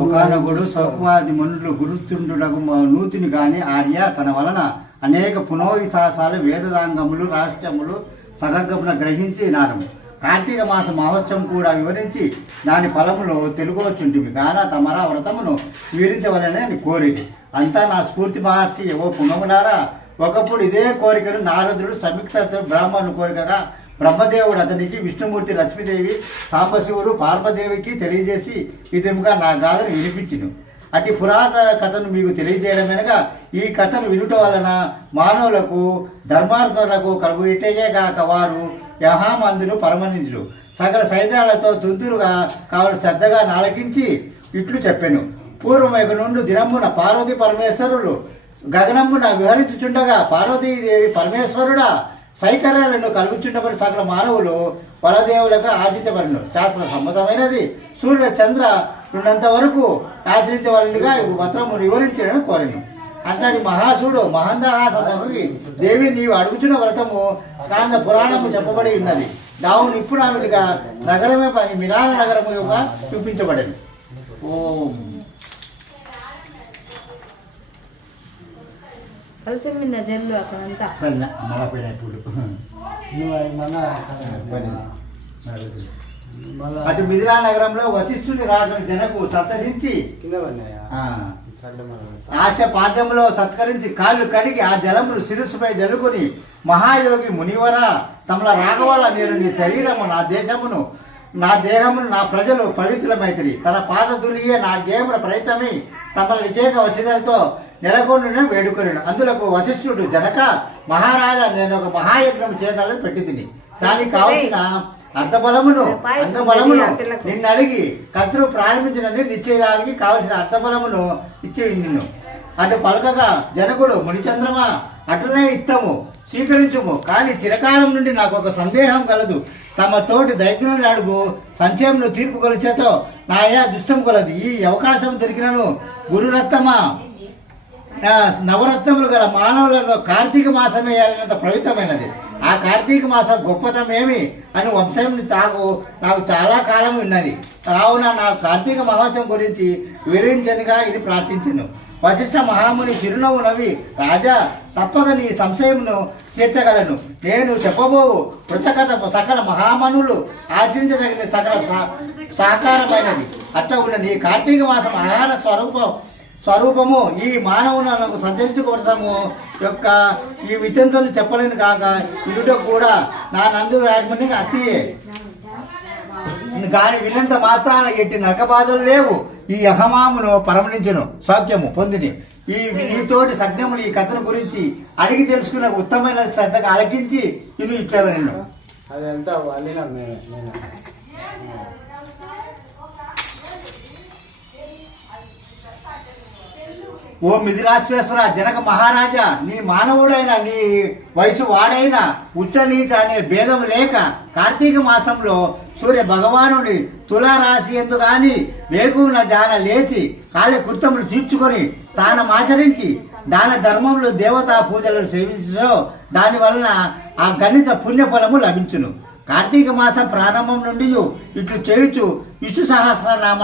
ఒకనొకడు సౌఖ్వాది మనులు గురుతుండుటకు నూతిని కాని ఆర్య తన వలన అనేక పునోవిశ్వాసాలు వేదదాంగములు రాష్ట్రములు సగగమున గ్రహించి నారము కార్తీక మాస మహోత్సవం కూడా వివరించి దాని ఫలములు తెలుగొచ్చుంటివి కాన తమరా వ్రతమును వివరించవలనని కోరిది అంతా నా స్ఫూర్తి మహర్షి ఓ పుంగములారా ఒకప్పుడు ఇదే కోరికను నారదుడు సంయుక్త బ్రాహ్మణుని కోరికగా బ్రహ్మదేవుడు అతనికి విష్ణుమూర్తి లక్ష్మీదేవి సాంబశివుడు పార్వదేవికి తెలియజేసి విధముగా నా గాథను వినిపించును అట్టి పురాతన కథను మీకు తెలియజేయడమేనగా ఈ కథను వినుట వలన మానవులకు ధర్మాత్మలకు కలుగుటయే కాక వారు యహామందులు పరమనించులు సకల సైన్యాలతో తుంతురుగా కావలసి శ్రద్ధగా నాలకించి ఇట్లు చెప్పెను పూర్వమేఘ నుండి దినమున పార్వతీ పరమేశ్వరులు గగనమున విహరించుచుండగా పార్వతీదేవి పరమేశ్వరుడా సైకర్యాలను కలుగుచున్నప్పుడు సకల మానవులు వరదేవులకు ఆర్జించబడిను శాస్త్ర సమ్మతమైనది సూర్య చంద్ర ఉన్నంత వరకు ఆచరించవలనిగా వ్రతము వివరించడం కోరిను అంతటి మహాసుడు మహందహాసమొసగి దేవి నీవు అడుగుచున్న వ్రతము స్కాంద పురాణము చెప్పబడి ఉన్నది దావును ఇప్పుడు ఆమెగా నగరమే పని మిలాన నగరముగా చూపించబడను ఓం కలిసి జల్లు అక్కడంతా అటు మిథిలా నగరంలో వశిష్ఠుని రాజుని జనకు సంతసించి ఆశ పాద్యంలో సత్కరించి కాళ్ళు కడిగి ఆ జలమును శిరస్సుపై జల్లుకొని మహాయోగి మునివర తమల రాఘవాల నేను నీ శరీరము నా దేహమును నా ప్రజలు పవిత్రమైతిరి తన పాదదులియే నా దేహముల ప్రయత్నమై తమల నికేక వచ్చిదలతో నెలకొండు వేడుకొనిను అందులకు వశిష్ఠుడు జనక మహారాజా నేను ఒక మహాయజ్ఞం చేయాలని పెట్టి తిని దానికి కావలసిన అర్థబలమును అంగబలమును నిన్ను అడిగి కర్తృ ప్రారంభించినని నిశ్చయానికి కావలసిన అర్థబలమును ఇచ్చి నిన్ను అటు పలకగా జనకుడు మునిచంద్రమా అటునే ఇత్తము స్వీకరించుము కానీ చిరకాలం నుండి నాకు ఒక సందేహం కలదు తమ తోటి దైత్యుని అడుగు సంచయంను తీర్పు కొలిచేతో నాయా దుష్టం కొలదు ఈ అవకాశం దొరికినను గురురత్నమా నవరత్నములు గల మానవులలో కార్తీక మాసమే అన్నంత పవిత్రమైనది ఆ కార్తీక మాసం గొప్పతనం ఏమి అని వంశంని నాకు చాలా కాలం ఉన్నది కావున నాకు కార్తీక మహోత్సవం గురించి వివరించనిగా ఇది ప్రార్థించను వశిష్ఠ మహాముని చిరునవ్వు నవ్వి రాజా తప్పక నీ సంశయమును తీర్చగలను నేను చెప్పబోవు కృతకథ సకల మహామనులు ఆచరించదగిన సకల సహకారమైనది అట్లా ఉన్న నీ కార్తీక మాసం ఆహార స్వరూపము ఈ మానవులకు సంచరించుకోవడము యొక్క ఈ వితంతను చెప్పలేను కాక ఇటుట కూడా నా నందు రాజమండ్రి అత్తియే కానీ విన్నంత మాత్రాన ఎట్టి నరకబాధలు లేవు ఈ అహమామును పరమణించును సౌఖ్యము పొందిని ఈ నీతోటి సజ్ఞములు ఈ కథను గురించి అడిగి తెలుసుకున్న ఉత్తమైన శ్రద్ధగా ఆలకించి ఇను ఇచ్చారు నిన్ను అదంతా ఓ మిథిలాశ్వేశ్వర జనక మహారాజా నీ మానవుడైన నీ వయసు వాడైన ఉచ్చనీచ అనే భేదం లేక కార్తీక మాసంలో సూర్య భగవానుడి తులారాశి ఎందుగాని వేకున జాన లేచి కాళ్ళ కృత్యములు తీర్చుకొని స్థానమాచరించి దాన ధర్మములు దేవతా పూజలను సేవించో దాని వలన ఆ గణిత పుణ్యఫలము లభించును కార్తీక మాసం ప్రారంభం నుండి ఇట్లు చేయుచు విష్ణు సహస్రనామ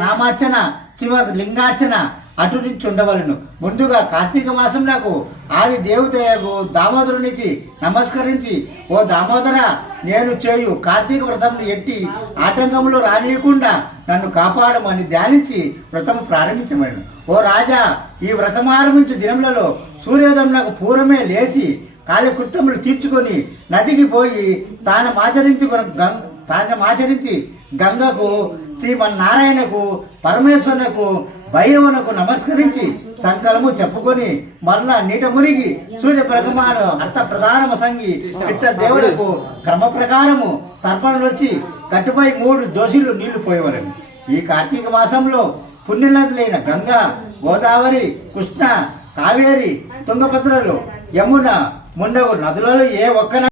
నామార్చన శివ లింగార్చన అటు నుంచి ఉండవలను ముందుగా కార్తీక మాసం నాకు ఆది దేవతయకు దామోదరునికి నమస్కరించి ఓ దామోదర నేను చేయు కార్తీక వ్రతం ఎట్టి ఆటంకములు రానియకుండా నన్ను కాపాడమని ధ్యానించి వ్రతం ప్రారంభించమను ఓ రాజా ఈ వ్రతం ఆరంభించు దినములలో సూర్యోదయం నాకు పూర్వమే లేచి కాలకృత్యములు తీర్చుకొని నదికి పోయి తానమాచరించి గంగకు శ్రీమన్నారాయణకు పరమేశ్వరునకు భైరవునకు నమస్కరించి సంకలము చెప్పుకొని మరలా నీట మునిగి సూర్య ప్రగమాను అర్థ ప్రధానము సంగి ఇట్ట దేవులకు క్రమ ప్రకారము తర్పణలు వచ్చి గట్టుపై 3 దోషులు నీళ్లు పోయేవారని ఈ కార్తీక మాసంలో పుణ్యనదులైన గంగా గోదావరి కృష్ణ కావేరి తుంగభద్రలు యమున ముండగు నదులలో ఏ ఒక్క